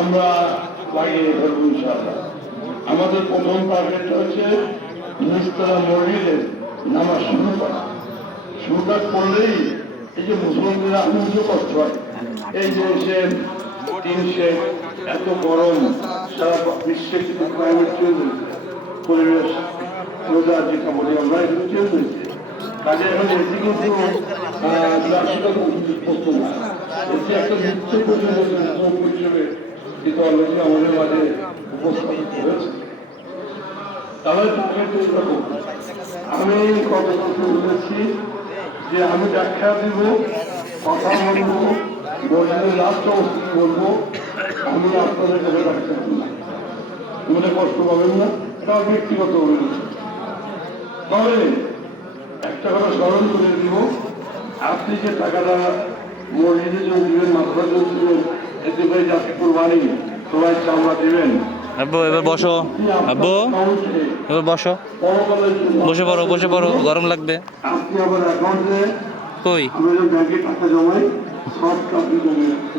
আমরা লাগিয়ে ধরবো ইনশাআল্লাহ। আমাদের প্রথম টার্গেট হচ্ছে নিস্তলা মসজিদে নামাজ শুরু করা। শুরুটা করলেই এই যে মুসলমানরা আনন্দ করতে হয়, এই যে সে তিনশে এত গরম, সারা বিশ্বে কিন্তু ক্লাইমেট চেঞ্জ হয়েছে, পরিবেশ রোজা যেটা বলি আমরা এগুলো চেঞ্জ হয়েছে। কাজে এখন এটি কিন্তু এটি একটা নিত্য প্রয়োজন হিসেবে কিন্তু অলরেডি আমাদের মাঝে উপস্থাপিত হয়েছে। তাহলে আমি কতটা বলেছি যে আমি ব্যাখ্যা দিব, কথা বলবো, মসজিদের লাস্ট অবস্থা বলবো, আমি আপনাদের কাছে ব্যাখ্যা দিব না, মনে কষ্ট পাবেন না, এটা ব্যক্তিগত অভিযোগ। তবে একটা কথা স্মরণ করে দিব, আপনি যে টাকাটা মসজিদে জন্য দিবেন, মাথার জন্য দিবেন, এতে করে যাতে কোরবানি সবাই চামড়া দিবেন। আব্বু এবার বসো, আব্বু এবার বসো, বসে পড়ো গরম লাগবে। আপনি আবার অ্যাকাউন্টে কই আমরা ব্যাংকে টাকা জমাই, সব আপনি জমে রাখতে